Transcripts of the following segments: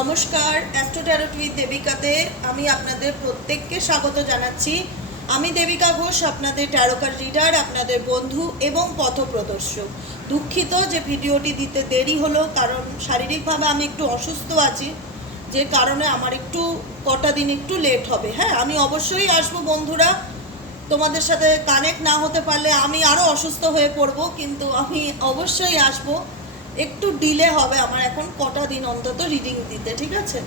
নমস্কার অ্যাস্ট্রোট্যারোট উইথ দেবিকাতে আমি আপনাদের প্রত্যেককে স্বাগত জানাচ্ছি। আমি দেবিকা ঘোষ, আপনাদের ট্যারোকার রিডার আপনাদের বন্ধু এবং পথপ্রদর্শক। দুঃখিত যে ভিডিওটি দিতে দেরি হলো, কারণ শারীরিকভাবে আমি একটু অসুস্থ আছি, যে কারণে আমার একটু, কটা দিন একটু লেট হবে। হ্যাঁ আমি অবশ্যই আসব বন্ধুরা। তোমাদের সাথে কানেক্ট না হতে পারলে আমি আরও অসুস্থ হয়ে পড়ব, কিন্তু আমি অবশ্যই আসব। একটু ডিলে হবে আমার এখন কটা দিন অন্তত রিডিং দিতে, ঠিক আছে?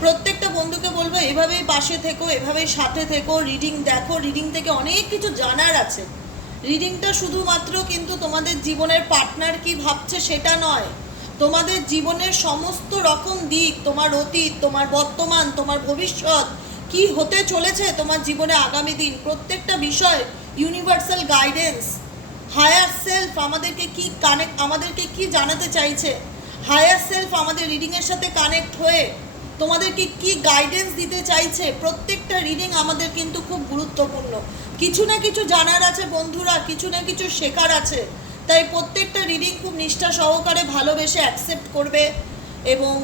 প্রত্যেকটা বন্ধুকে বলব, এভাবেই পাশে থেকো, এভাবেই সাথে থেকো রিডিং দেখো রিডিং থেকে অনেক কিছু জানার আছে। রিডিংটা শুধুমাত্র কিন্তু তোমাদের জীবনের পার্টনার কি ভাবছে সেটা নয়। তোমাদের জীবনের সমস্ত রকম দিক, তোমার অতীত, তোমার বর্তমান, তোমার ভবিষ্যৎ, কি হতে চলেছে তোমার জীবনে আগামী দিন, প্রত্যেকটা বিষয় ইউনিভার্সাল গাইডেন্স হায়ার সেলফ আমাদেরকে কি কানেক্ট আমাদেরকে কি জানাতে চাইছে? হায়ার সেলফ আমাদের রিডিংয়ের সাথে কানেক্ট হয়ে তোমাদেরকে কি গাইডেন্স দিতে চাইছে? প্রত্যেকটা রিডিং আমাদের কিন্তু খুব গুরুত্বপূর্ণ। কিছু না কিছু জানার আছে বন্ধুরা, কিছু না কিছু শেখার আছে। তাই প্রত্যেকটা রিডিং খুব নিষ্ঠা সহকারে ভালোবেসে অ্যাকসেপ্ট করবে এবং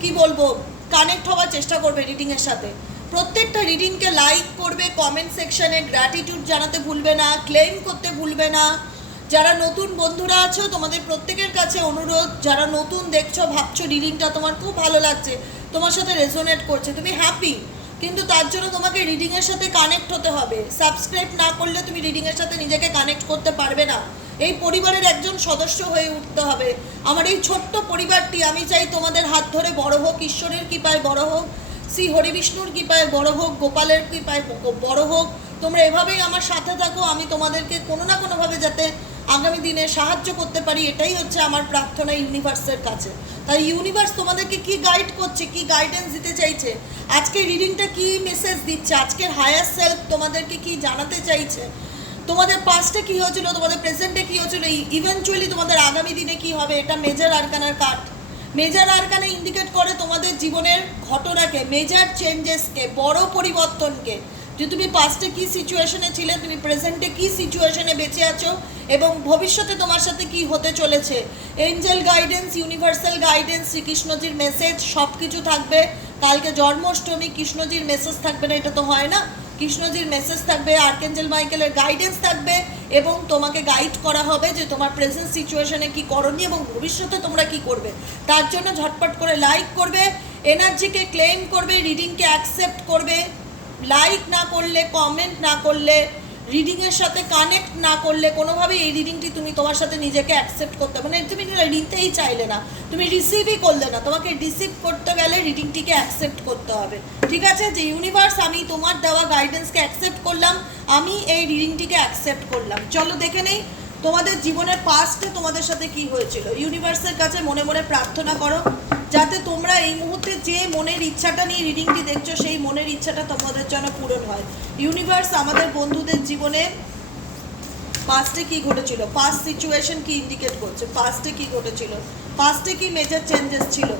কি বলব কানেক্ট হওয়ার চেষ্টা করবে রিডিংয়ের সাথে। প্রত্যেকটা রিডিংকে লাইক করবে কমেন্ট সেকশনে গ্র্যাটিটিউড জানাতে ভুলবে না ক্লেম করতে ভুলবে না। যারা নতুন বন্ধুরা আছো, তোমাদের প্রত্যেকের কাছে অনুরোধ, যারা নতুন দেখছ, ভাবছ রিডিংটা তোমার খুব ভালো লাগছে, তোমার সাথে রেজোনেট করছে, তুমি হ্যাপি কিন্তু তার জন্য তোমাকে রিডিংয়ের সাথে কানেক্ট হতে হবে। সাবস্ক্রাইব না করলে তুমি রিডিংয়ের সাথে নিজেকে কানেক্ট করতে পারবে না। এই পরিবারের একজন সদস্য হয়ে উঠতে হবে। আমার এই ছোট্ট পরিবারটি, আমি চাই তোমাদের হাত ধরে বড় হোক, ঈশ্বরের কৃপায় বড় হোক শ্রী হরিবিষ্ণুর কৃপায়, বড় হোক গোপালের কৃপায়, বড় হোক, তোমরা এভাবেই আমার সাথে থাকো, আমি তোমাদেরকে কোনো না কোনোভাবে যাতে আগামী দিনে সাহায্য করতে পারি, এটাই হচ্ছে আমার প্রার্থনা ইউনিভার্সের কাছে। তাই ইউনিভার্স তোমাদেরকে কি গাইড করছে, কি গাইডেন্স দিতে চাইছে? আজকে রিডিংটা কি মেসেজ দিচ্ছে? আজকের হায়ার সেলফ তোমাদেরকে কি জানাতে চাইছে? তোমাদের পাস্টে কি হয়েছিল? তোমাদের প্রেজেন্টে কি হয়েছিল? ইভেনচুয়ালি তোমাদের আগামী দিনে কি হবে? এটা মেজর আরকানার কার্ড মেজর আরকানে ইন্ডিকেট করে তোমাদের জীবনের ঘটনাকে মেজার চেঞ্জেসকে বড় পরিবর্তনকে। যে তুমি পাস্টে কি সিচুয়েশনে ছিলে, তুমি প্রেজেন্টে কি সিচুয়েশনে বেঁচে আছো, এবং ভবিষ্যতে তোমার সাথে কি হতে চলেছে। এঞ্জেল গাইডেন্স ইউনিভার্সাল গাইডেন্স শ্রীকৃষ্ণজির মেসেজ সব কিছু থাকবে। কালকে জন্মাষ্টমী, কৃষ্ণজির মেসেজ থাকবে না, এটা তো হয় না। কৃষ্ণজির মেসেজ থাকবে আর্কেঞ্জেল মাইকেলের গাইডেন্স থাকবে এবং তোমাকে গাইড করা হবে যে তোমার প্রেজেন্ট সিচুয়েশনে কি করণীয় এবং ভবিষ্যতে তোমরা কি করবে। তার জন্য ঝটপট করে লাইক করবে এনার্জিকে ক্লেম করবে রিডিংকে অ্যাকসেপ্ট করবে। লাইক না করলে কমেন্ট না করলে রিডিংয়ের সাথে কানেক্ট না করলে কোনোভাবে এই রিডিংটি তুমি তোমার সাথে নিজেকে অ্যাকসেপ্ট করতে মানে তুমি নিতেই চাইলে না। তুমি রিসিভই করলে না। তোমাকে রিসিভ করতে গেলে রিডিংটিকে অ্যাকসেপ্ট করতে হবে। ঠিক আছে? যে ইউনিভার্স আমি তোমার দেওয়া গাইডেন্সকে অ্যাকসেপ্ট করলাম, আমি এই রিডিংটিকে অ্যাকসেপ্ট করলাম। চলো দেখে নেই। তোমাদের জীবনের পাস্টে তোমাদের সাথে কি হয়েছিল? ইউনিভার্সের কাছে মনে মনে প্রার্থনা করো, যাতে তোমরা এই মুহূর্তে যে মনের ইচ্ছাটা নিয়ে রিডিংটি দেখছ, সেই মনের ইচ্ছাটা তোমাদের জন্য পূরণ হয়। ইউনিভার্স আমাদের বন্ধুদের জীবনে পাস্টে কি ঘটেছিল? পাস্ট সিচুয়েশন কি ইন্ডিকেট করছে? পাস্টে কি ঘটেছিল? পাস্টে কি মেজর চেঞ্জেস ছিল?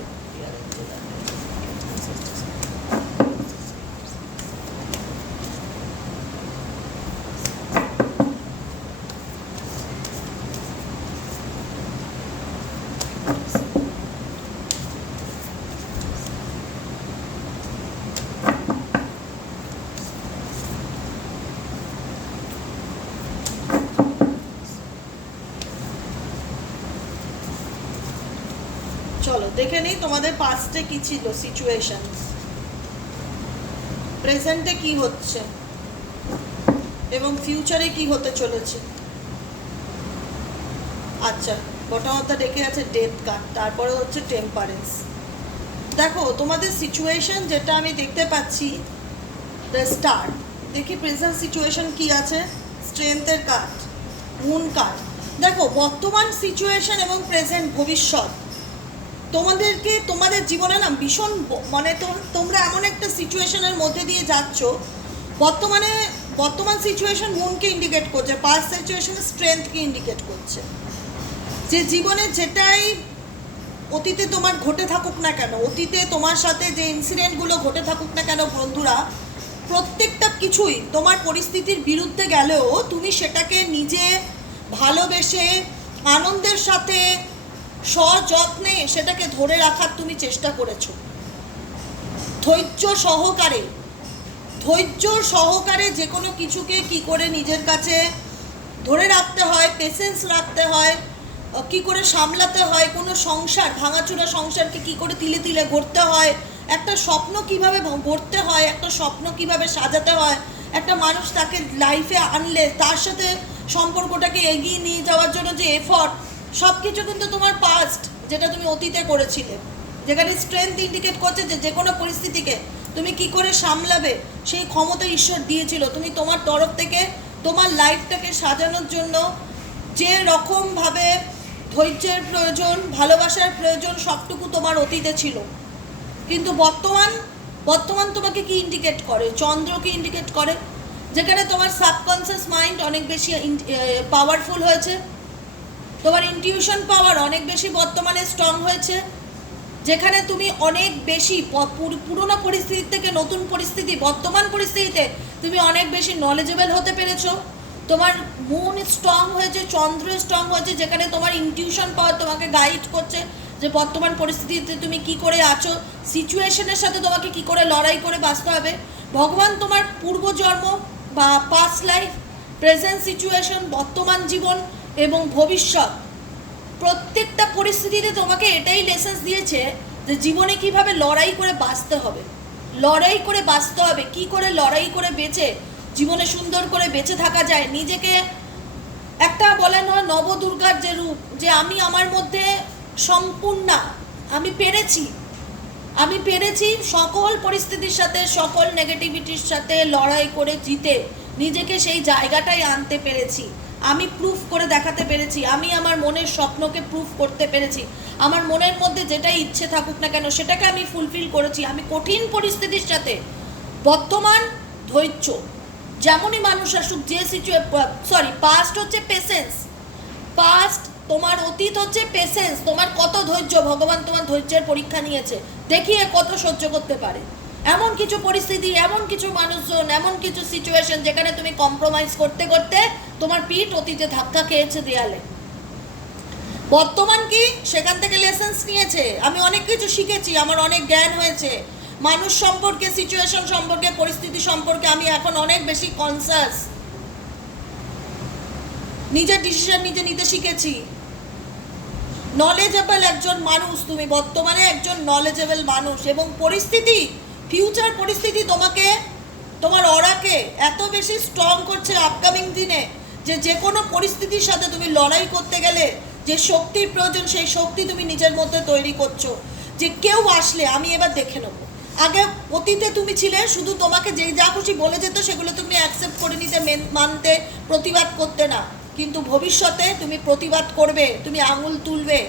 চলো, দেখে নিই তোমাদের পাস্টে কি ছিল সিচুয়েশন প্রেজেন্টে কি হচ্ছে? এবং ফিউচারে কি হতে চলেছে? আচ্ছা। প্রথমত ডেকে আছে ডেথ কার্ড তারপরে হচ্ছে টেম্পারেন্স দেখো, তোমাদের সিচুয়েশন যেটা আমি দেখতে পাচ্ছি দ্য স্টার দেখি প্রেজেন্ট সিচুয়েশন কি আছে? স্ট্রেংথের কার্ড মুন কার্ড দেখো, বর্তমান সিচুয়েশন এবং প্রেজেন্ট ভবিষ্যৎ। তোমাদেরকে, তোমাদের জীবনে না ভীষণ মানে তোম- তোমরা এমন একটা সিচুয়েশনের মধ্যে দিয়ে যাচ্ছ, বর্তমানে, বর্তমান সিচুয়েশন মুনকে ইন্ডিকেট করছে পাস্ট সিচুয়েশন স্ট্রেংথকে ইন্ডিকেট করছে। যে জীবনে যেটাই অতীতে তোমার ঘটে থাকুক না কেন, অতীতে তোমার সাথে যে ইনসিডেন্টগুলো ঘটে থাকুক না কেন বন্ধুরা, প্রত্যেকটা কিছুই তোমার পরিস্থিতির বিরুদ্ধে গেলেও তুমি সেটাকে নিজে ভালোবেসে, আনন্দের সাথে, সযত্নে সেটাকে ধরে রাখার তুমি চেষ্টা করেছ। ধৈর্য সহকারে ধৈর্য সহকারে যে কোনো কিছুকে কি করে নিজের কাছে ধরে রাখতে হয় পেশেন্স রাখতে হয় কি করে সামলাতে হয়? কোনো সংসার, ভাঙাচোরা সংসারকে কি করে তিলে তিলে গড়তে হয়? একটা স্বপ্ন কীভাবে গড়তে হয়? একটা স্বপ্ন কীভাবে সাজাতে হয়? একটা মানুষ তাকে লাইফে আনলে, তার সাথে সম্পর্কটাকে এগিয়ে নিয়ে যাওয়ার জন্য যে এফর্ট সব কিছু কিন্তু তোমার পাস্ট যেটা তুমি অতীতে করেছিলে। যেখানে স্ট্রেংথ ইন্ডিকেট করছে যে যে কোনো পরিস্থিতিকে তুমি কি করে সামলাবে, সেই ক্ষমতা ঈশ্বর দিয়েছিল। তুমি তোমার তরফ থেকে তোমার লাইফটাকে সাজানোর জন্য যে রকমভাবে ধৈর্যের প্রয়োজন, ভালোবাসার প্রয়োজন সবটুকু তোমার অতীতে ছিল। কিন্তু বর্তমান বর্তমান তোমাকে কি ইন্ডিকেট করে? চন্দ্র চন্দ্রকে ইন্ডিকেট করে? যেখানে তোমার সাবকনসিয়াস মাইন্ড অনেক বেশি পাওয়ারফুল হয়েছে। তোমার ইনটিউশন পাওয়ার অনেক বেশি বর্তমানে স্ট্রং হয়েছে। যেখানে তুমি অনেক বেশি পুরোনো পরিস্থিতি থেকে নতুন পরিস্থিতি, বর্তমান পরিস্থিতিতে তুমি অনেক বেশি নলেজেবল হতে পেরেছ। তোমার মুন স্ট্রং হয়েছে, চন্দ্র স্ট্রং হয়েছে, যেখানে তোমার ইনটিউশন পাওয়ার তোমাকে গাইড করছে যে বর্তমান পরিস্থিতিতে তুমি কি করে আছো সিচুয়েশনের সাথে তোমাকে কি করে লড়াই করে বাঁচতে হবে। ভগবান তোমার পূর্বজন্ম বা পাস্ট লাইফ প্রেজেন্ট সিচুয়েশন বর্তমান জীবন এবং ভবিষ্যৎ, প্রত্যেকটা পরিস্থিতিতে তোমাকে এটাই লেসেন্স দিয়েছে যে জীবনে কীভাবে লড়াই করে বাঁচতে হবে। লড়াই করে বাঁচতে হবে, কি করে লড়াই করে বেঁচে জীবনে সুন্দর করে বেঁচে থাকা যায়। নিজেকে একটা বলে নয় নবদুর্গার যে রূপ, যে আমি আমার মধ্যে সম্পূর্ণা, আমি পেরেছি। আমি পেরেছি সকল পরিস্থিতির সাথে, সকল নেগেটিভিটির সাথে লড়াই করে জিতে। নিজেকে সেই জায়গাটাই আনতে পেরেছি। আমি প্রুফ করে দেখাতে পেরেছি। আমি আমার মনের স্বপ্নকে প্রুফ করতে পেরেছি। আমার মনের মধ্যে যেটাই ইচ্ছে থাকুক না কেন, সেটাকে আমি ফুলফিল করেছি। আমি কঠিন পরিস্থিতির সাথে বর্তমান ধৈর্য। যেমনই মানুষ আসুক, যে সিচুয়ে সরি পাস্ট হচ্ছে পেশেন্স পাস্ট তোমার অতীত হচ্ছে পেশেন্স তোমার কত ধৈর্য? ভগবান তোমার ধৈর্যের পরীক্ষা নিয়েছে। দেখিয়ে কত সহ্য করতে পারে। এমন কিছু পরিস্থিতি, এমন কিছু মানুষজন, এমন কিছু সিচুয়েশন যেখানে তুমি কম্প্রোমাইজ করতে করতে তোমার পিঠ অতীতে ধাক্কা খেয়েছে দেয়ালে। বর্তমান কি? সেখান থেকে লেসেন্স নিয়েছে। আমি অনেক কিছু শিখেছি, আমার অনেক জ্ঞান হয়েছে। মানুষ সম্পর্কে সিচুয়েশন সম্পর্কে, পরিস্থিতি সম্পর্কে আমি এখন অনেক বেশি কনসাস নিজের ডিসিশন নিজে নিতে শিখেছি। নলেজেবল একজন মানুষ, তুমি বর্তমানে একজন নলেজেবল মানুষ এবং পরিস্থিতি ফিউচার পরিস্থিতি তোমাকে, তোমার অরাকে এত বেশি স্ট্রং করছে আপকামিং দিনে যে যে কোনো পরিস্থিতির সাথে তুমি লড়াই করতে গেলে যে শক্তির প্রয়োজন, সেই শক্তি তুমি নিজের মধ্যে তৈরি করছ। যে কেউ আসলে, আমি এবার দেখে নেব। আগে অতীতে তুমি ছিলে, শুধু তোমাকে যে যা খুশি বলে যেত, সেগুলো তুমি অ্যাকসেপ্ট করে নিতে মানতে প্রতিবাদ করতে না। কিন্তু ভবিষ্যতে তুমি প্রতিবাদ করবে, তুমি আঙুল তুলবে,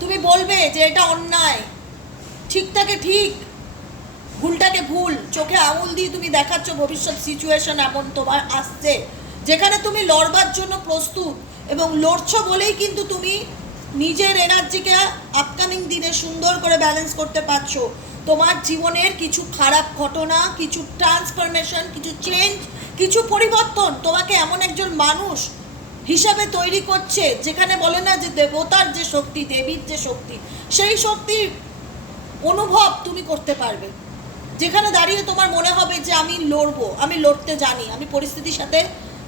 তুমি বলবে যে এটা অন্যায়। ঠিকটাকে ঠিক, ভুলটাকে ভুল, চোখে আঙুল দিয়ে তুমি দেখাচ্ছ ভবিষ্যৎ সিচুয়েশন এমন তোমার আসছে। যেখানে তুমি লড়বার জন্য প্রস্তুত এবং লড়ছ বলেই কিন্তু তুমি নিজের এনার্জিকে আপকামিং দিনে সুন্দর করে ব্যালেন্স করতে পারছ। তোমার জীবনের কিছু খারাপ ঘটনা, কিছু ট্রান্সফরমেশন কিছু চেঞ্জ কিছু পরিবর্তন তোমাকে এমন একজন মানুষ হিসাবে তৈরি করছে, যেখানে বলে না যে দেবতার যে শক্তি, দেবীর যে শক্তি, সেই শক্তি অনুভব তুমি করতে পারবে। যেখানে দাঁড়িয়ে তোমার মনে হবে যে আমি লড়বো, আমি লড়তে জানি, আমি পরিস্থিতির সাথে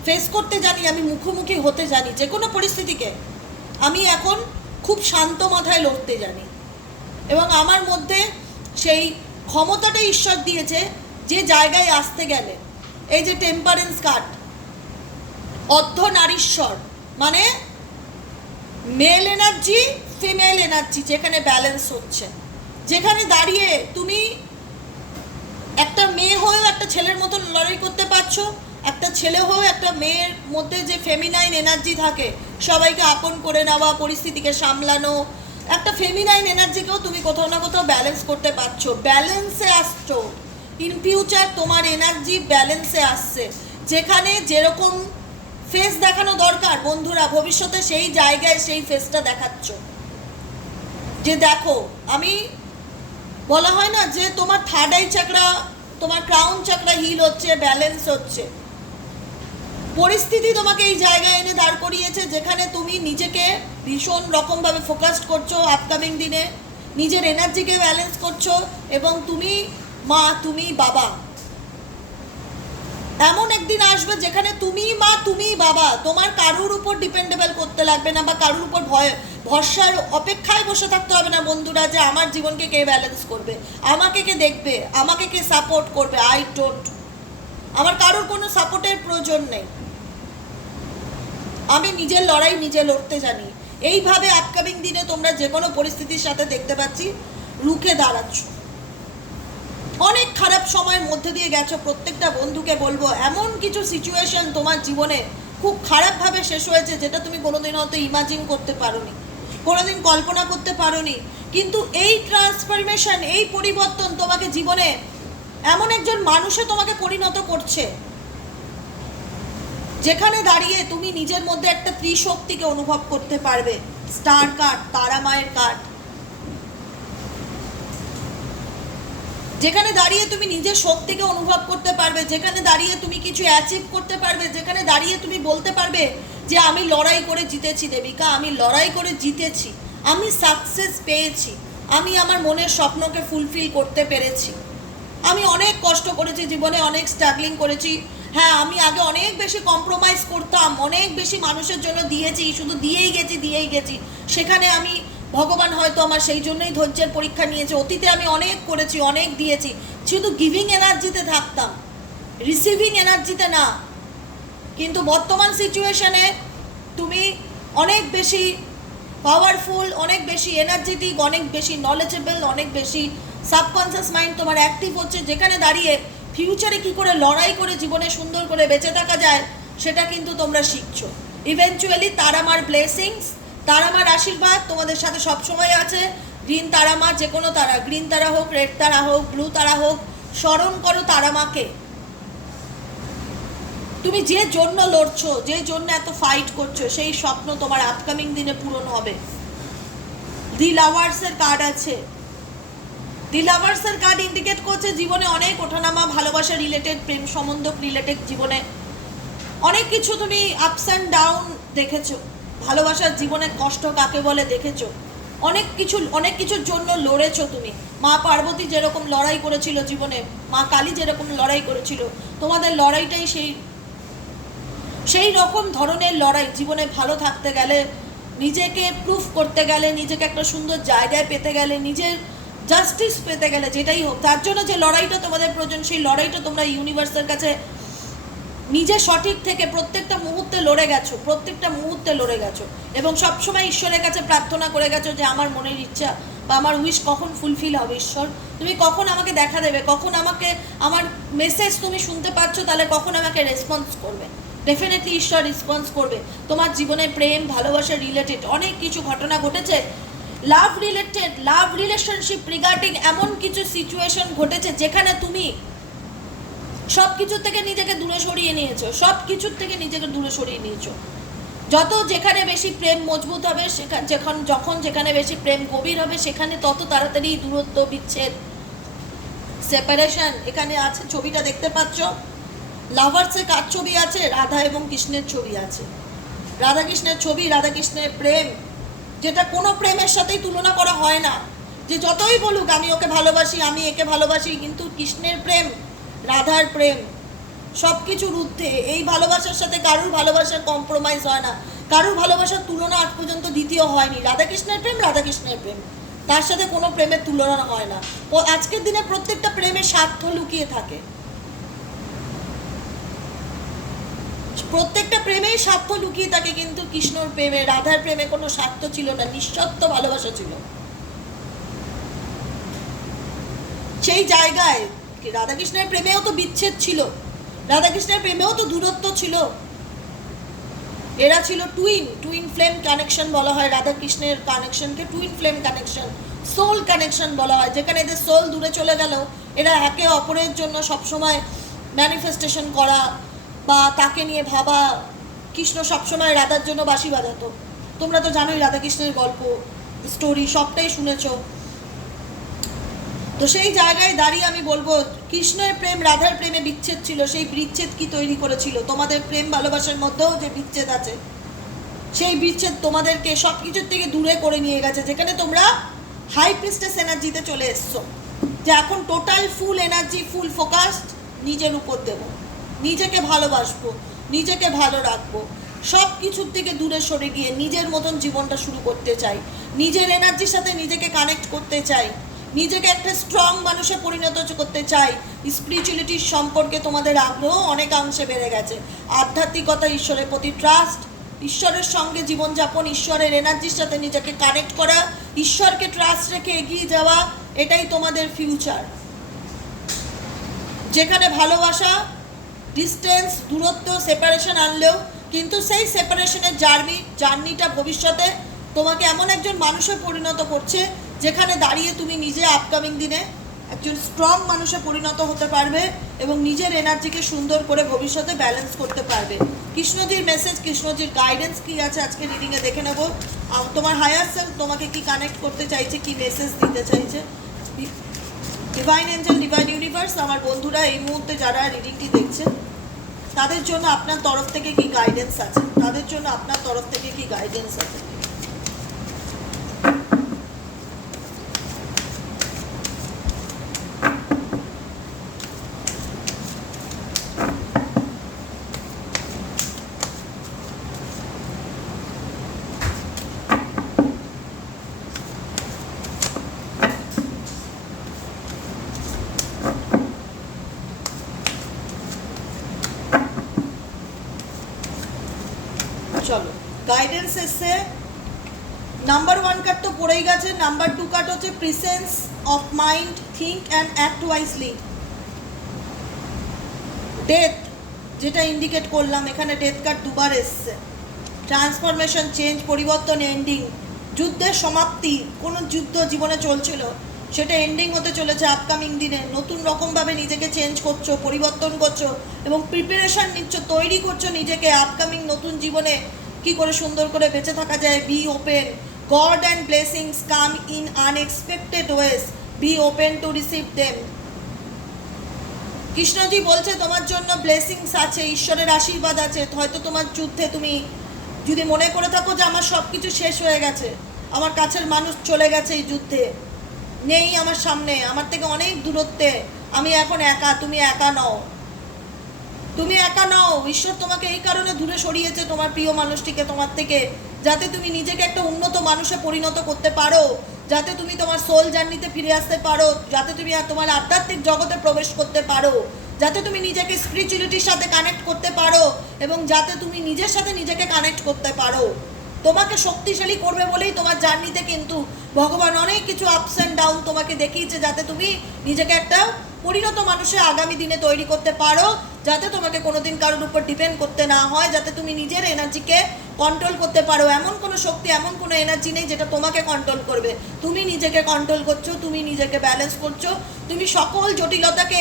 ফেস করতে জানি, আমি মুখোমুখি হতে জানি যে কোনো পরিস্থিতিকে। আমি এখন খুব শান্ত মাথায় লড়তে জানি। এবং আমার মধ্যে সেই ক্ষমতাটা ঈশ্বর দিয়েছে যে জায়গায় আসতে গেলে। এই যে টেম্পারেন্স কার্ড অর্ধ নারীশ্বর মানে মেল এনার্জি ফিমেল এনার্জি যেখানে ব্যালেন্স হচ্ছে। যেখানে দাঁড়িয়ে তুমি একটা মেয়ে হয়েও একটা ছেলের মতন লড়াই করতে পারছ একটা ছেলে হয়েও একটা মেয়ের মধ্যে যে ফেমিনাইন এনার্জি থাকে, সবাইকে আপন করে নেওয়া, পরিস্থিতিকে সামলানো, একটা ফেমিনাইন এনার্জিকেও তুমি কোথাও না কোথাও ব্যালেন্স করতে পারছ। ব্যালেন্সে আসছো। ইন ফিউচার তোমার এনার্জি ব্যালেন্সে আসছে। যেখানে যেরকম ফেস দেখানো দরকার, বন্ধুরা, ভবিষ্যতে সেই জায়গায় সেই ফেসটা দেখাচ্ছ। যে দেখো, আমি, বলা হয় না যে তোমার থার্ড আই চাকরা তোমার ক্রাউন চাকরা হিল হচ্ছে ব্যালেন্স হচ্ছে। পরিস্থিতি তোমাকে এই জায়গায় এনে দাঁড় করিয়েছে যেখানে তুমি নিজেকে ভীষণ রকমভাবে ফোকাসড করছ আপকামিং দিনে, নিজের এনার্জিকে ব্যালেন্স করছ এবং তুমি মা, তুমি বাবা। এমন একদিন আসবে যেখানে তুমি মা, তুমি বাবা। তোমার কারুর উপর ডিপেন্ডেবল করতে লাগবে না বা কারুর উপর ভয়, ভরসার অপেক্ষায় বসে থাকতে হবে না বন্ধুরা যে আমার জীবনকে কে ব্যালেন্স করবে, আমাকে কে দেখবে, আমাকে কে সাপোর্ট করবে আই ডোন্ট আমার কারোর কোনো সাপোর্টের প্রয়োজন নেই। আমি নিজের লড়াই নিজে লড়তে জানি। এইভাবে আপকামিং দিনে তোমরা যে কোনো পরিস্থিতির সাথে দেখতে পাচ্ছি, রুখে দাঁড়াচ্ছ। অনেক খারাপ সময়ের মধ্যে দিয়ে গেছো, প্রত্যেকটা বন্ধুকে বলব, এমন কিছু সিচুয়েশন তোমার জীবনে খুব খারাপভাবে শেষ হয়েছে যেটা তুমি কোনোদিন হয়তো ইমাজিন করতে পারোনি। কোনোদিন কল্পনা করতে পারোনি। কিন্তু এই ট্রান্সফরমেশন এই পরিবর্তন তোমাকে জীবনে এমন একজন মানুষে তোমাকে পরিণত করছে যেখানে দাঁড়িয়ে তুমি নিজের মধ্যে একটা ত্রিশক্তিকে অনুভব করতে পারবে। স্টার কার্ড, তারা মায়ের কার্ড। যেখানে দাঁড়িয়ে তুমি নিজের শক্তিকে অনুভব করতে পারবে, যেখানে দাঁড়িয়ে তুমি কিছু অ্যাচিভ করতে পারবে, যেখানে দাঁড়িয়ে তুমি বলতে পারবে যে, আমি লড়াই করে জিতেছি, দেবিকা, আমি লড়াই করে জিতেছি। আমি সাকসেস পেয়েছি। আমি আমার মনের স্বপ্নকে ফুলফিল করতে পেরেছি। আমি অনেক কষ্ট করেছি, জীবনে অনেক স্ট্রাগলিং করেছি। হ্যাঁ আমি আগে অনেক বেশি কম্প্রোমাইজ করতাম, অনেক বেশি মানুষের জন্য দিয়েছি, শুধু দিয়েই গেছি দিয়েই গেছি। সেখানে আমি, ভগবান হয়তো আমার সেই জন্যই ধৈর্যের পরীক্ষা নিয়েছে, অতীতে আমি অনেক করেছি, অনেক দিয়েছি, শুধু গিভিং এনার্জিতে থাকতাম রিসিভিং এনার্জিতে না। কিন্তু বর্তমান সিচুয়েশনে তুমি অনেক বেশি পাওয়ারফুল অনেক বেশি এনার্জেটিক অনেক বেশি নলেজেবল অনেক বেশি সাবকনসিয়াস মাইন্ড তোমার অ্যাক্টিভ হচ্ছে, যেখানে দাঁড়িয়ে ফিউচারে কি করে লড়াই করে জীবনে সুন্দর করে বেঁচে থাকা যায়, সেটা কিন্তু তোমরা শিখছো। ইভেনচুয়ালি তারামার ব্লেসিংস তারামার আশীর্বাদ তোমাদের সাথে সবসময় আছে। গ্রিন তারামা, যে কোনো তারা গ্রিন তারা হোক রেড তারা হোক ব্লু তারা হোক, স্মরণ করো তারামাকে। তুমি যে জন্য লড়ছো, যে জন্য এত ফাইট করছ, সেই স্বপ্ন তোমার আপকামিং দিনে পূরণ হবে। দি লাভার্সের কার্ড আছে। দি লাভার্সের কার্ড ইন্ডিকেট করছে জীবনে অনেক ওঠানামা, ভালোবাসা রিলেটেড প্রেম সম্বন্ধ রিলেটেড জীবনে। অনেক কিছু তুমি আপস অ্যান্ড ডাউন দেখেছ। ভালোবাসার জীবনে কষ্ট কাকে বলে দেখেছ। অনেক কিছু, অনেক কিছুর জন্য লড়েছো তুমি। মা পার্বতী যেরকম লড়াই করেছিল জীবনে, মা কালী যেরকম লড়াই করেছিল, তোমাদের লড়াইটাই সেই সেই রকম ধরনের লড়াই। জীবনে ভালো থাকতে গেলে নিজেকে প্রুফ করতে গেলে, নিজেকে একটা সুন্দর জায়গায় পেতে গেলে, নিজের জাস্টিস পেতে গেলে যেটাই হোক, তার জন্য যে লড়াইটা তোমাদের প্রয়োজন, সেই লড়াইটা তোমরা ইউনিভার্সের কাছে নিজে সঠিক থেকে প্রত্যেকটা মুহূর্তে লড়ে গেছো, প্রত্যেকটা মুহূর্তে লড়ে গেছো এবং সবসময় ঈশ্বরের কাছে প্রার্থনা করে গেছো যে আমার মনের ইচ্ছা বা আমার উইশ কখন ফুলফিল হবে ঈশ্বর। তুমি কখন আমাকে দেখা দেবে, কখন আমাকে, আমার মেসেজ তুমি শুনতে পাচ্ছ, তাহলে কখন আমাকে রেসপন্স করবে? ডেফিনেটলি ঈশ্বর রেসপন্স করবে। তোমার জীবনে প্রেম, ভালোবাসা রিলেটেড অনেক কিছু ঘটনা ঘটেছে love related love relationship regarding এমন কিছু সিচুয়েশন ঘটেছে যেখানে তুমি সব কিছুর থেকে নিজেকে দূরে সরিয়ে নিয়েছো সব কিছুর থেকে নিজেকে দূরে সরিয়ে নিয়েছো। যত যেখানে বেশি প্রেম মজবুত হবে, সেখানে, যখন যখন যেখানে বেশি প্রেম গভীর হবে, সেখানে তত তাড়াতাড়ি দূরত্ব, বিচ্ছেদ সেপারেশন এখানে আছে ছবিটা দেখতে পাচ্ছ। লাভার্সের কার ছবি আছে? রাধা এবং কৃষ্ণের ছবি আছে। রাধা কৃষ্ণের ছবি, রাধা কৃষ্ণের প্রেম যেটা কোনো প্রেমের সাথেই তুলনা করা হয় না। যে যতই বলুক, আমি ওকে ভালোবাসি, আমি একে ভালোবাসি, কিন্তু কৃষ্ণের প্রেম, রাধার প্রেম সব কিছুর ঊর্ধ্বে, এই ভালোবাসার সাথে কারুর ভালোবাসার কম্প্রোমাইজ হয় না। কারুর ভালোবাসার তুলনা আজ পর্যন্ত দ্বিতীয় হয়নি। রাধাকৃষ্ণের প্রেম রাধাকৃষ্ণের প্রেম। তার সাথে কোনো প্রেমের তুলনা হয় না। ও আজকের দিনে প্রত্যেকটা প্রেমের স্বার্থ লুকিয়ে থাকে। প্রত্যেকটা প্রেমেই স্বার্থ লুকিয়ে থাকে কিন্তু কৃষ্ণর প্রেমে, রাধার প্রেমে কোনো স্বার্থ ছিল না নিঃস্বার্থ ভালোবাসা ছিল। সেই জায়গায় রাধাকৃষ্ণের প্রেমেও তো বিচ্ছেদ ছিল, রাধাকৃষ্ণের প্রেমেও তো দূরত্ব ছিল। এরা ছিল টুইন টুইন ফ্লেম কানেকশন বলা হয় রাধাকৃষ্ণের কানেকশনকে twin flame connection soul connection বলা হয়, যেখানে এদের সোল দূরে চলে গেল। এরা একে অপরের জন্য সবসময় ম্যানিফেস্টেশন করা বা তাকে নিয়ে ভাবা, কৃষ্ণ সবসময় রাধার জন্য বাঁশি বাজাতো। তোমরা তো জানোই রাধাকৃষ্ণের গল্প স্টোরি সবটাই শুনেছো। তো সেই জায়গায় দাঁড়িয়ে আমি বলব, কৃষ্ণের প্রেম রাধার প্রেমে বিচ্ছেদ ছিল, সেই বিচ্ছেদ কি তৈরি করেছিল? তোমাদের প্রেম ভালোবাসার মধ্যেও যে বিচ্ছেদ আছে, সেই বিচ্ছেদ তোমাদেরকে সব কিছুর থেকে দূরে করে নিয়ে গেছে, যেখানে তোমরা হাই প্রিস্টেস এনার্জিতে চলে এসছো। যে এখন total full energy full focused নিজের উপর দেব। নিজেকে ভালোবাসবো, নিজেকে ভালো রাখব। সব কিছুর থেকে দূরে সরে গিয়ে নিজের মতন জীবনটা শুরু করতে চাই। নিজের এনার্জির সাথে নিজেকে কানেক্ট করতে চাই। নিজেকে একটা স্ট্রং মানুষে পরিণত করতে চাই। স্পিরিচুয়ালিটির সম্পর্কে তোমাদের আগ্রহ অনেকাংশে বেড়ে গেছে। আধ্যাত্মিকতা ঈশ্বরের প্রতি ট্রাস্ট ঈশ্বরের সঙ্গে জীবনযাপন, ঈশ্বরের এনার্জির সাথে নিজেকে কানেক্ট করা, ঈশ্বরকে ট্রাস্ট রেখে এগিয়ে যাওয়া, এটাই তোমাদের ফিউচার যেখানে ভালোবাসা ডিস্টেন্স দূরত্ব সেপারেশন আনলেও কিন্তু সেই সেপারেশনের জার্নি জার্নিটা ভবিষ্যতে তোমাকে এমন একজন মানুষে পরিণত করছে যেখানে দাঁড়িয়ে তুমি নিজে আপকামিং দিনে একজন স্ট্রং মানুষে পরিণত হতে পারবে এবং নিজের এনার্জিকে সুন্দর করে ভবিষ্যতে ব্যালেন্স করতে পারবে। কৃষ্ণজির মেসেজ কৃষ্ণজির গাইডেন্স কি আছে আজকে রিডিংয়ে দেখে নেব। তোমার হায়ার সেলফ তোমাকে কি কানেক্ট করতে চাইছে, কি মেসেজ দিতে চাইছে? ডিভাইন এঞ্জেল ডিভাইন ইউনিভার্স আমার বন্ধুরা এই মুহূর্তে যারা রিডিংটি দেখছেন, তাদের জন্য আপনার তরফ থেকে কি গাইডেন্স আছে? তাদের জন্য আপনার তরফ থেকে কি গাইডেন্স আছে চলো গাইডেন্স এসছে। নাম্বার ওয়ান কার্ড তো পড়েই গেছে নাম্বার টু কার্ড হচ্ছে presence of mind think and act wisely death যেটা ইন্ডিকেট করলাম, এখানে ডেথ কার্ড দুবার এসছে। ট্রান্সফরমেশন চেঞ্জ পরিবর্তন এন্ডিং যুদ্ধের সমাপ্তি, কোনো যুদ্ধ জীবনে চলছিল, সেটা এন্ডিং হতে চলেছে আপকামিং দিনে। নতুন রকমভাবে নিজেকে চেঞ্জ করছ, পরিবর্তন করছ এবং প্রিপারেশন নিচ্ছ, তৈরি করছ নিজেকে আপকামিং নতুন জীবনে। কি করে সুন্দর করে বেঁচে থাকা যায়? Be open God and blessings come in unexpected ways be open to receive them Krishna ji বলছে, তোমার জন্য ব্লেসিংস আছে, ঈশ্বরের আশীর্বাদ আছে। হয়তো তোমার যুদ্ধে তুমি যদি মনে করে থাকো যে আমার সব কিছু শেষ হয়ে গেছে, আমার কাছের মানুষ চলে গেছে এই যুদ্ধে। নেই আমার সামনে, আমার থেকে অনেক দূরত্বে। আমি এখন একা, তুমি একা নও। তুমি একা নও। ঈশ্বর তোমাকে এই কারণে দূরে সরিয়েছে তোমার প্রিয় মানুষটিকে, তোমার থেকে, যাতে তুমি নিজেকে একটা উন্নত মানুষে পরিণত করতে পারো, যাতে তুমি তোমার সোল জার্নিতে ফিরে আসতে পারো, যাতে তুমি তোমার আধ্যাত্মিক জগতে প্রবেশ করতে পারো, যাতে তুমি নিজেকে স্পিরিচুয়ালিটির সাথে কানেক্ট করতে পারো, এবং যাতে তুমি নিজের সাথে নিজেকে কানেক্ট করতে পারো। তোমাকে শক্তিশালী করবে বলেই তোমার জার্নিতে কিন্তু ভগবান অনেক কিছু আপস অ্যান্ড ডাউন তোমাকে দেখিয়েছে যাতে তুমি নিজেকে একটা পরিণত মানুষের আগামী দিনে তৈরি করতে পারো, যাতে তোমাকে কোনোদিন কারোর উপর ডিপেন্ড করতে না হয়, যাতে তুমি নিজের এনার্জিকে কন্ট্রোল করতে পারো। এমন কোনো শক্তি, এমন কোনো এনার্জি নেই যেটা তোমাকে কন্ট্রোল করবে। তুমি নিজেকে কন্ট্রোল করছ, তুমি নিজেকে ব্যালেন্স করছ, তুমি সকল জটিলতাকে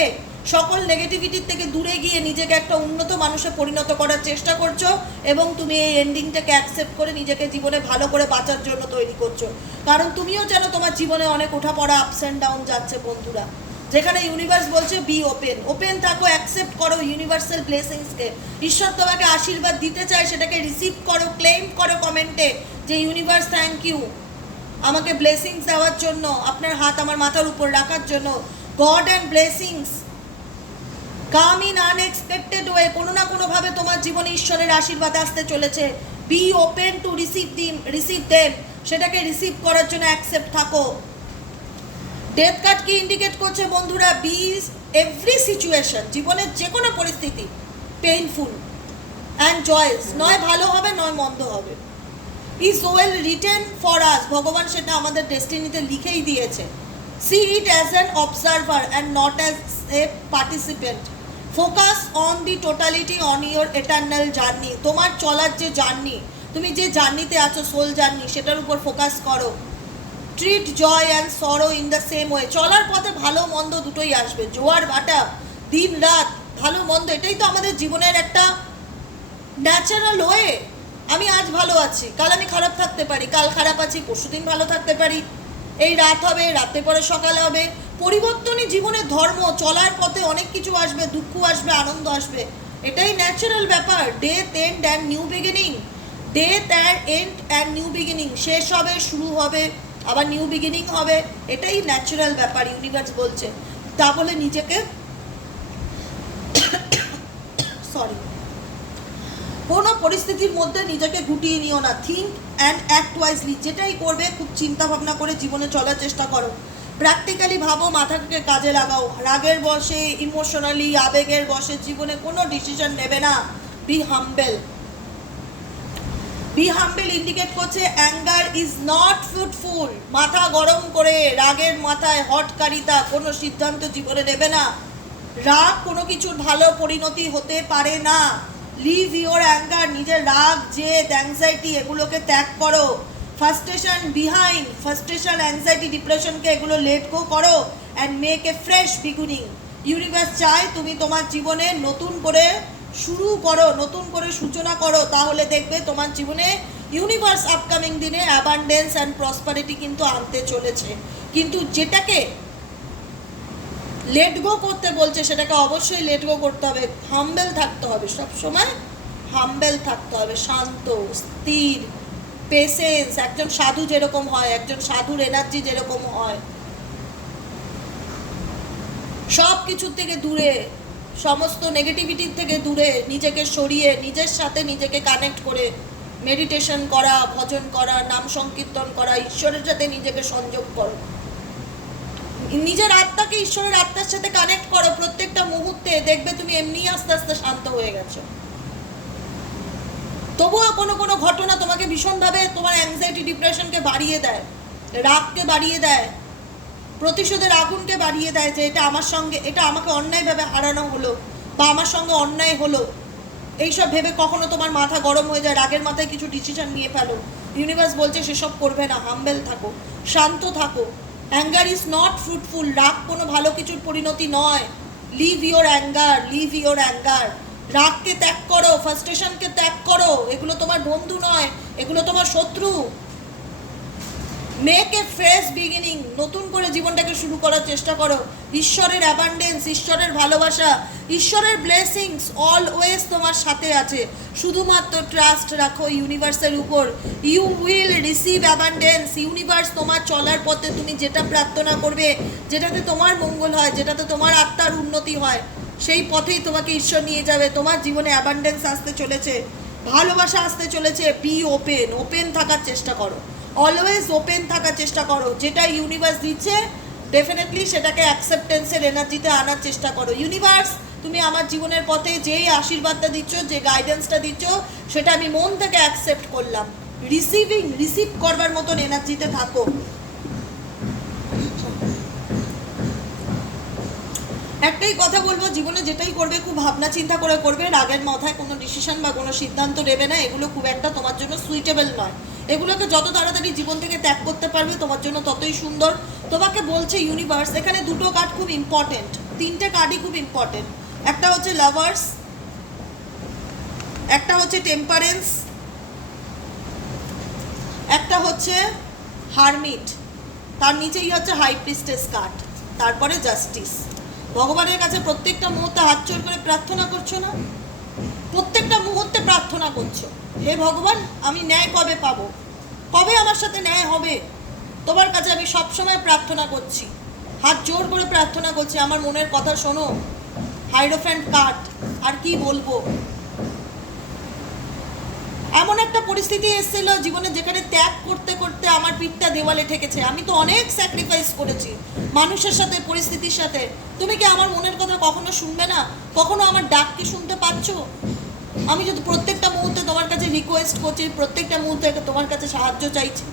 সকল নেগেটিভিটির থেকে দূরে গিয়ে নিজেকে একটা উন্নত মানুষে পরিণত করার চেষ্টা করছ এবং তুমি এই এন্ডিংটাকে অ্যাকসেপ্ট করে নিজেকে জীবনে ভালো করে বাঁচার জন্য তৈরি করছ। কারণ তুমিও যেন তোমার জীবনে অনেক ওঠা পড়া আপস অ্যান্ড ডাউন যাচ্ছে বন্ধুরা। যেখানে ইউনিভার্স বলছে বি ওপেন ওপেন থাকো অ্যাকসেপ্ট করো ইউনিভার্সাল ব্লেসিংসকে ঈশ্বর তোমাকে আশীর্বাদ দিতে চায়, সেটাকে রিসিভ করো ক্লেম করো কমেন্টে যে ইউনিভার্স থ্যাংক ইউ আমাকে ব্লেসিংস দেওয়ার জন্য, আপনার হাত আমার মাথার উপর রাখার জন্য god and blessings come in unexpected way কোনো না কোনোভাবে তোমার জীবনে ঈশ্বরের আশীর্বাদ আসতে চলেছে। Be open to receive them receive them সেটাকে রিসিভ করার জন্য অ্যাকসেপ্ট থাকো। ডেথ কার্ড কি ইন্ডিকেট করছে বন্ধুরা? বি এভরি সিচুয়েশন জীবনের যে কোনো পরিস্থিতি পেইনফুল অ্যান্ড জয়েস নয় ভালো হবে, নয় মন্দ হবে। Is well written for us ভগবান সেটা আমাদের ডেস্টিনিতে লিখেই দিয়েছে। See it as an observer and not as a participant focus on the totality on your eternal journey তোমার চলার যে জার্নি তুমি যে জার্নিতে আছো সোল জার্নি সেটার উপর ফোকাস করো। Treat joy and sorrow in the same way চলার পথে ভালো, মন্দ দুটোই আসবে। জোয়ার বাটা দিন, রাত, ভালো, মন্দ, এটাই তো আমাদের জীবনের একটা ন্যাচারাল ওয়ে আমি আজ ভালো আছি, কাল আমি খারাপ থাকতে পারি, কাল খারাপ আছি, পরশুদিন ভালো থাকতে পারি। এই রাত হবে রাতে পরে সকালে হবে পরিবর্তনই জীবনে ধর্ম, চলার পথে অনেক কিছু আসবে, দুঃখ আসবে, আনন্দ আসবে। এটাই ন্যাচারাল ব্যাপার। Death end and new beginning death and end and new beginning শেষ হবে, শুরু হবে, আবার নিউ বিগিনিং হবে। এটাই ন্যাচারাল ব্যাপার ইউনিভার্স বলছে। তা বলে নিজেকে সরি কোনো পরিস্থিতির মধ্যে নিজেকে গুটিয়ে নিও না। থিঙ্ক অ্যান্ড অ্যাক্ট ওয়াইজলি যেটাই করবে, খুব চিন্তা ভাবনা করে জীবনে চলার চেষ্টা করো। প্র্যাকটিক্যালি ভাবো মাথাকে কাজে লাগাও। রাগের বসে, ইমোশনালি, আবেগের বসে জীবনে কোনো ডিসিশন নেবে না। Be humble be humble indicate করছে অ্যাঙ্গার ইজ নট ফ্রুটফুল মাথা গরম করে, রাগের মাথায় হটকারিতা কোনো সিদ্ধান্ত জীবনে নেবে না। রাগ কোনো কিছুর ভালো পরিণতি হতে পারে না। লিভ ইওর অ্যাঙ্গার নিজের রাগ, জেদ অ্যাংজাইটি এগুলোকে ত্যাগ করো। ফার্স্টেশন বিহাইন্ড ফার্স্টেশন অ্যাংজাইটি ডিপ্রেশনকে এগুলো লেট গো করো and make a fresh beginning universe চায় তুমি তোমার জীবনে নতুন করে শুরু করো, নতুন করে সূচনা করো, তাহলে দেখবে তোমার জীবনে ইউনিভার্স আপকামিং দিনে অ্যাবান্ডেন্স অ্যান্ড প্রসপারিটি কিন্তু আনতে চলেছে। কিন্তু যেটাকে লেট গো করতে বলছে, সেটাকে অবশ্যই লেট গো করতে হবে। হাম্বেল থাকতে হবে। সব সময় হাম্বেল থাকতে হবে। শান্ত, স্থির। পেশেন্স একজন সাধু যেরকম হয়, একজন সাধুর এনার্জি যেরকম হয়। সব কিছুর থেকে দূরে, সমস্ত নেগেটিভিটির থেকে দূরে নিজেকে সরিয়ে, নিজের সাথে নিজেকে কানেক্ট করে মেডিটেশন করা, ভজন করা, নাম সংকীর্তন করা, ঈশ্বরের সাথে নিজেকে সংযোগ করো। নিজের আত্মাকে ঈশ্বরের আত্মার সাথে কানেক্ট করো প্রত্যেকটা মুহূর্তে, দেখবে তুমি এমনি আস্তে আস্তে শান্ত হয়ে গেছো। তবুও কোনো কোনো ঘটনা তোমাকে ভীষণভাবে তোমার অ্যাংজাইটি ডিপ্রেশনকে বাড়িয়ে দেয়, রাগকে বাড়িয়ে দেয়, প্রতিশোধের আগুনকে বাড়িয়ে দেয় যে এটা আমার সঙ্গে, এটা আমাকে অন্যায়ভাবে হারানো হলো বা আমার সঙ্গে অন্যায় হলো। এইসব ভেবে কখনো তোমার মাথা গরম হয়ে যায়, রাগের মাথায় কিছু ডিসিশন নিয়ে ফেলো। ইউনিভার্স বলছে সেসব করবে না হাম্বেল থাকো, শান্ত থাকো। অ্যাঙ্গার ইজ নট ফ্রুটফুল রাগ কোনো ভালো কিছুর পরিণতি নয়। Leave your anger leave your anger রাগকে ত্যাগ করো ফার্স্টেশনকে ত্যাগ করো। এগুলো তোমার বন্ধু নয়, এগুলো তোমার শত্রু। মেক এ ফ্রেশ বিগিনিং নতুন করে জীবনটাকে শুরু করার চেষ্টা করো। ঈশ্বরের অ্যাবান্ডেন্স ঈশ্বরের ভালোবাসা, ঈশ্বরের ব্লেসিংস অলওয়েজ তোমার সাথে আছে। শুধুমাত্র ট্রাস্ট রাখো ইউনিভার্সের উপর। You will receive abundance universe তোমার চলার পথে তুমি যেটা প্রার্থনা করবে, যেটাতে তোমার মঙ্গল হয়, যেটাতে তোমার আত্মার উন্নতি হয়। সেই পথেই তোমাকে ঈশ্বর নিয়ে যাবে। তোমার জীবনে অ্যাবান্ডেন্স আসতে চলেছে, ভালোবাসা আসতে চলেছে। বি ওপেন ওপেন থাকার চেষ্টা করো। অলওয়েজ ওপেন থাকার চেষ্টা করো। যেটা ইউনিভার্স দিচ্ছে ডেফিনেটলি সেটাকে অ্যাকসেপ্টেন্সের এনার্জিতে আনার চেষ্টা করো। ইউনিভার্স তুমি আমার জীবনের পথে যেই আশীর্বাদটা দিচ্ছ, যে গাইডেন্সটা দিচ্ছ, সেটা আমি মন থেকে অ্যাকসেপ্ট করলাম। রিসিভিং রিসিভ করবার মতন এনার্জিতে থাকো। একটাই কথা বলব, জীবনে যেটাই করবে, খুব ভাবনা চিন্তা করে করবে, রাগের মাথায় কোনো ডিসিশন বা কোনো সিদ্ধান্ত নেবে না, এগুলো খুব একটা তোমার জন্য সুইটেবল নয়। এগুলোকে যত তাড়াতাড়ি জীবন থেকে ত্যাগ করতে পারবে, তোমার জন্য ততই সুন্দর। তোমাকে বলছে ইউনিভার্স এখানে দুটো কার্ড খুব ইম্পর্টেন্ট তিনটে কার্ডই খুব ইম্পর্টেন্ট একটা হচ্ছে লাভার্স একটা হচ্ছে টেম্পারেন্স একটা হচ্ছে হারমিট তার নিচেই হচ্ছে হাই প্রিস্টেস কার্ড তারপরে জাস্টিস ভগবানের কাছে প্রত্যেকটা মুহূর্তে হাত চোর করে প্রার্থনা করছ না? প্রত্যেকটা মুহূর্তে প্রার্থনা করছ। হে ভগবান, আমি ন্যায় কবে পাব? কবে আমার সাথে ন্যায় হবে? তোমার কাছে আমি সবসময় প্রার্থনা করছি। হাত জোর করে প্রার্থনা করছি। আমার মনের কথা শোনো। হাইড্রোফ্যান্ট কাট। আর কি বলব? এমন একটা পরিস্থিতি এসেছিল জীবনে যেখানে ত্যাগ করতে করতে আমার পিঠটা দেওয়ালে ঠেকেছে। আমি তো অনেক স্যাক্রিফাইস করেছি মানুষের সাথে, পরিস্থিতির সাথে। তুমি কি আমার মনের কথা কখনো শুনবে না? কখনো আমার ডাক কি শুনতে পাচ্ছ? আমি যদি প্রত্যেকটা মুহূর্তে তোমার কাছে রিকোয়েস্ট করছি, প্রত্যেকটা মুহূর্তে তোমার কাছে সাহায্য চাইছি।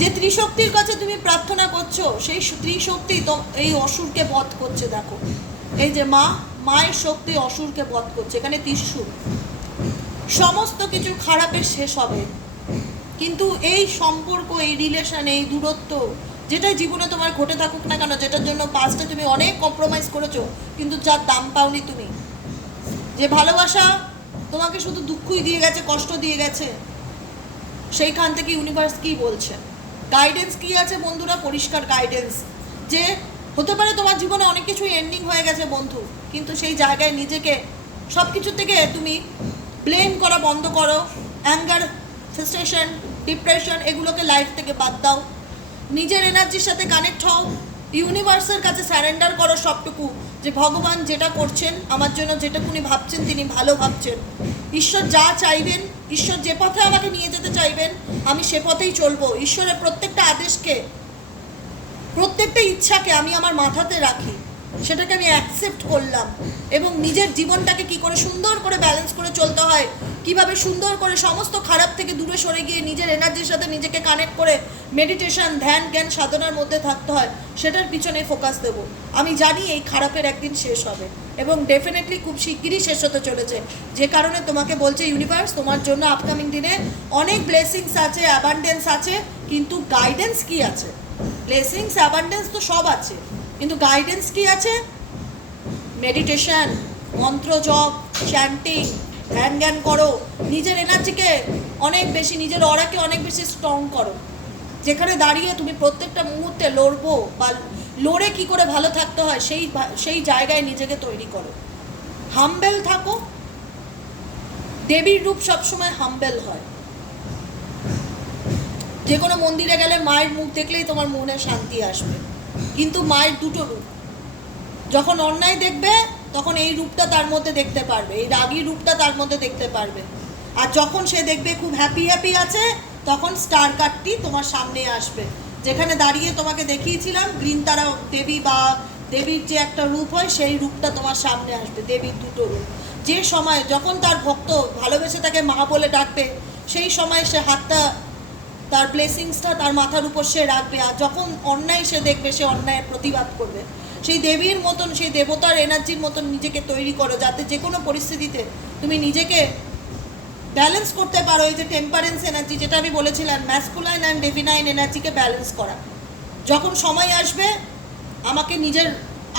যে ত্রিশক্তির কাছে তুমি প্রার্থনা করছ, সেই ত্রিশক্তি এই অসুরকে বধ করছে, দেখো। এই যে মা, মায়ের শক্তি অসুরকে বধ করছে, এখানে ত্রিশূল। সমস্ত কিছু খারাপের শেষ হবে। কিন্তু এই সম্পর্ক, এই রিলেশন এই দূরত্ব, যেটাই জীবনে তোমার ঘটে থাকুক না কেন, যেটার জন্য পাস্টে তুমি অনেক কম্প্রোমাইজ করেছ, কিন্তু যার দাম পাওনি তুমি। যে ভালোবাসা তোমাকে শুধু দুঃখই দিয়ে গেছে, কষ্ট দিয়ে গেছে, সেইখান থেকে ইউনিভার্স কি বলছে? গাইডেন্স কি আছে বন্ধুরা? পরিষ্কার গাইডেন্স যে হতে পারে তোমার জীবনে অনেক কিছুই এন্ডিং হয়ে গেছে বন্ধু, কিন্তু সেই জায়গায় নিজেকে সব কিছু থেকে তুমি ব্লেম করা বন্ধ করো। অ্যাঙ্গার ফ্রাস্ট্রেশন ডিপ্রেশন এগুলোকে লাইফ থেকে বাদ দাও। নিজের এনার্জির সাথে কানেক্ট হও। ইউনিভার্সের কাছে স্যারেন্ডার করো সবটুকু। যে ভগবান যেটা করছেন, আমার জন্য যেটুকুনি ভাবছেন, তিনি ভালো ভাবছেন। ঈশ্বর যা চাইবেন, ঈশ্বর যে পথে আমাকে নিয়ে যেতে চাইবেন, আমি সে পথেই চলবো। ঈশ্বরের প্রত্যেকটা আদেশকে, প্রত্যেকটা ইচ্ছাকে আমি আমার মাথাতে রাখি। সেটাকে আমি অ্যাকসেপ্ট করলাম। এবং নিজের জীবনটাকে কি করে সুন্দর করে ব্যালেন্স করে চলতে হয়, কীভাবে সুন্দর করে সমস্ত খারাপ থেকে দূরে সরে গিয়ে নিজের এনার্জির সাথে নিজেকে কানেক্ট করে মেডিটেশন ধ্যান, জ্ঞান, সাধনার মধ্যে থাকতে হয়, সেটার পিছনে ফোকাস দেব। আমি জানি এই খারাপের একদিন শেষ হবে এবং ডেফিনেটলি খুব শিগগিরই শেষ হতে চলেছে। যে কারণে তোমাকে বলছে ইউনিভার্স তোমার জন্য আপকামিং দিনে অনেক ব্লেসিংস আছে অ্যাবান্ডেন্স আছে, কিন্তু গাইডেন্স কি আছে? ব্লেসিংস অ্যাবান্ডেন্স তো সব আছে। কিন্তু গাইডেন্স কি আছে? মেডিটেশন মন্ত্র জপ চ্যান্টিং ধ্যান জ্ঞান করো, নিজের এনার্জিকে অনেক বেশি, নিজের অরাকে অনেক বেশি স্ট্রং করো। যেখানে দাঁড়িয়ে তুমি প্রত্যেকটা মুহূর্তে লড়বো বা লড়ে কি করে ভালো থাকতে হয়, সেই সেই জায়গায় নিজেকে তৈরি করো। হাম্বেল থাকো। দেবীর রূপ সবসময় হাম্বেল হয়। যে কোনো মন্দিরে গেলে মায়ের মুখ দেখলেই তোমার মনে শান্তি আসবে। কিন্তু মায়ের দুটো রূপ। যখন অন্যায় দেখবে, তখন এই রূপটা তার মধ্যে দেখতে পারবে, এই রাগী রূপটা তার মধ্যে দেখতে পারবে। আর যখন সে দেখবে খুব হ্যাপি হ্যাপি আছে, তখন স্টার কার্ডটি তোমার সামনে আসবে। যেখানে দাঁড়িয়ে তোমাকে দেখিয়েছিলাম গ্রিন তারা দেবী বা দেবীর যে একটা রূপ হয়, সেই রূপটা তোমার সামনে আসবে, দেবীর দুটো রূপ। যে সময় যখন তার ভক্ত ভালোবেসে তাকে মা বলে ডাকবে, সেই সময় সে হাতটা তার ব্লেসিংসটা তার মাথার উপর সে রাখবে আর যখন অন্যায় সে দেখবে, সে অন্যায়ের প্রতিবাদ করবে। সেই দেবীর মতন, সেই দেবতার এনার্জির মতন নিজেকে তৈরি করো যাতে যে কোনো পরিস্থিতিতে তুমি নিজেকে ব্যালেন্স করতে পারো, এই যে টেম্পারেন্স এনার্জি যেটা আমি বলেছিলাম ম্যাসকুলাইন অ্যান্ড ডেভিনাইন এনার্জিকে ব্যালেন্স করা। যখন সময় আসবে, আমাকে নিজের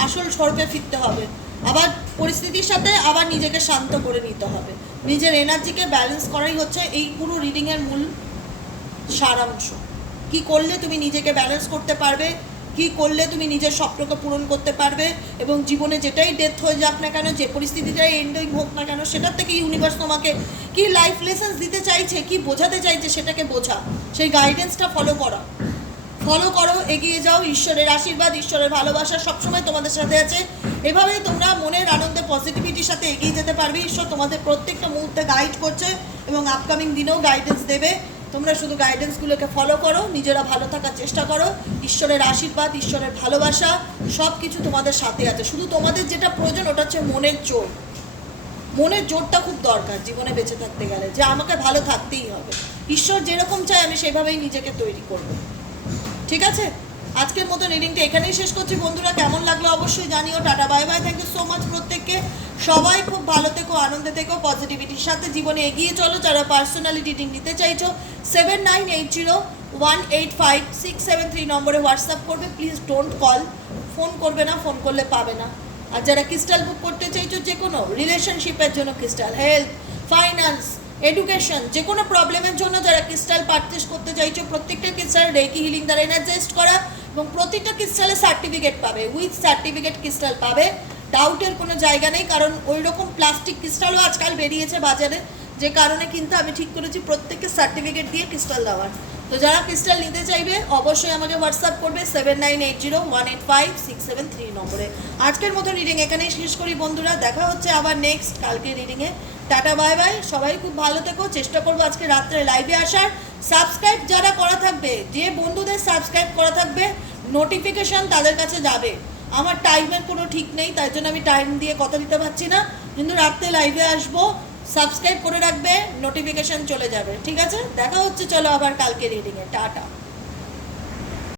আসল স্বরূপে ফিরতে হবে। আবার পরিস্থিতির সাথে আবার নিজেকে শান্ত করে নিতে হবে। নিজের এনার্জিকে ব্যালেন্স করাই হচ্ছে এই পুরো রিডিংয়ের মূল সারাংশ। কি করলে তুমি নিজেকে ব্যালেন্স করতে পারবে? কি করলে তুমি নিজের স্বপ্নকে পূরণ করতে পারবে? এবং জীবনে যেটাই ডেথ হয়ে যাক না কেন, যে পরিস্থিতিটাই এন্ডিং হোক না কেন, সেটার থেকে ইউনিভার্স তোমাকে কি লাইফ লেসেন্স দিতে চাইছে, কি বোঝাতে চাইছে সেটাকে বোঝা। সেই গাইডেন্সটা ফলো করা। ফলো করো, এগিয়ে যাও, ঈশ্বরের আশীর্বাদ, ঈশ্বরের ভালোবাসা সবসময় তোমাদের সাথে আছে। এভাবেই তোমরা মনের আনন্দে পজিটিভিটির সাথে এগিয়ে যেতে পারবে। ঈশ্বর তোমাদের প্রত্যেকটা মুহূর্তে গাইড করছে এবং আপকামিং দিনেও গাইডেন্স দেবে। তোমরা শুধু গাইডেন্সগুলোকে ফলো করো, নিজেরা ভালো থাকার চেষ্টা করো, ঈশ্বরের আশীর্বাদ, ঈশ্বরের ভালোবাসা সব কিছু তোমাদের সাথে আছে। শুধু তোমাদের যেটা প্রয়োজন ওটা হচ্ছে মনের জোর। মনের জোরটা খুব দরকার জীবনে বেঁচে থাকতে গেলে, যে আমাকে ভালো থাকতেই হবে। ঈশ্বর যেরকম চায় আমি সেভাবেই নিজেকে তৈরি করব। ঠিক আছে? আজকের মতো রিডিংটা এখানেই শেষ করছি। বন্ধুরা, কেমন লাগল অবশ্যই জানিও। Tata bye bye thank you so much প্রত্যেককে। সবাই খুব ভালো থেকো, আনন্দে থেকো পজিটিভিটির সাথে জীবনে এগিয়ে চলো। যারা পার্সোনালি রিডিং নিতে চাইছো seven nine eight zero one eight five six seven three নম্বরে হোয়াটসঅ্যাপ করবে। প্লিজ ডোন্ট কল ফোন করবে না ফোন করলে পাবে না। আর যারা ক্রিস্টাল বুক করতে চাইছো, যে কোনো রিলেশনশিপের জন্য ক্রিস্টাল হেলথ ফাইন্যান্স এডুকেশন যে কোনো প্রবলেমের জন্য যারা ক্রিস্টাল পারচেস করতে চাইছো, প্রত্যেকটা ক্রিস্টাল রেকি হিলিং দ্বারা এনার্জাইজড করা। এবং প্রতিটা ক্রিস্টালে সার্টিফিকেট পাবে উইথ সার্টিফিকেট ক্রিস্টাল পাবে। ডাউটের কোনো জায়গা নেই, কারণ ওই রকম প্লাস্টিক ক্রিস্টালও আজকাল বেরিয়েছে বাজারে, যে কারণে কিন্তু আমি ঠিক করেছি প্রত্যেককে সার্টিফিকেট দিয়ে ক্রিস্টাল দেওয়ার। তো যারা ক্রিস্টাল নিতে চাইবে, অবশ্যই আমাকে হোয়াটসঅ্যাপ করবে seven nine eight zero one eight five six seven three নম্বরে। আজকের মতো রিডিং এখানেই শেষ করি বন্ধুরা। দেখা হচ্ছে আবার নেক্সট কালকে রিডিংয়ে টাটা বাই বাই সবাই খুব ভালো থেকো। চেষ্টা করব আজকে রাত্রে লাইভে আসার। সাবস্ক্রাইব যারা করা থাকবে, যে বন্ধুদের সাবস্ক্রাইব করা থাকবে নোটিফিকেশন তাদের কাছে যাবে। আমার টাইমের কোনো ঠিক নেই, তাই জন্য আমি টাইম দিয়ে কথা দিতে পারছি না। কিন্তু রাত্রে লাইভে আসব। সাবস্ক্রাইব করে রাখবে নোটিফিকেশন চলে যাবে। ঠিক আছে? দেখা হচ্ছে, চলো আবার কালকে রিডিংয়ে টাটা।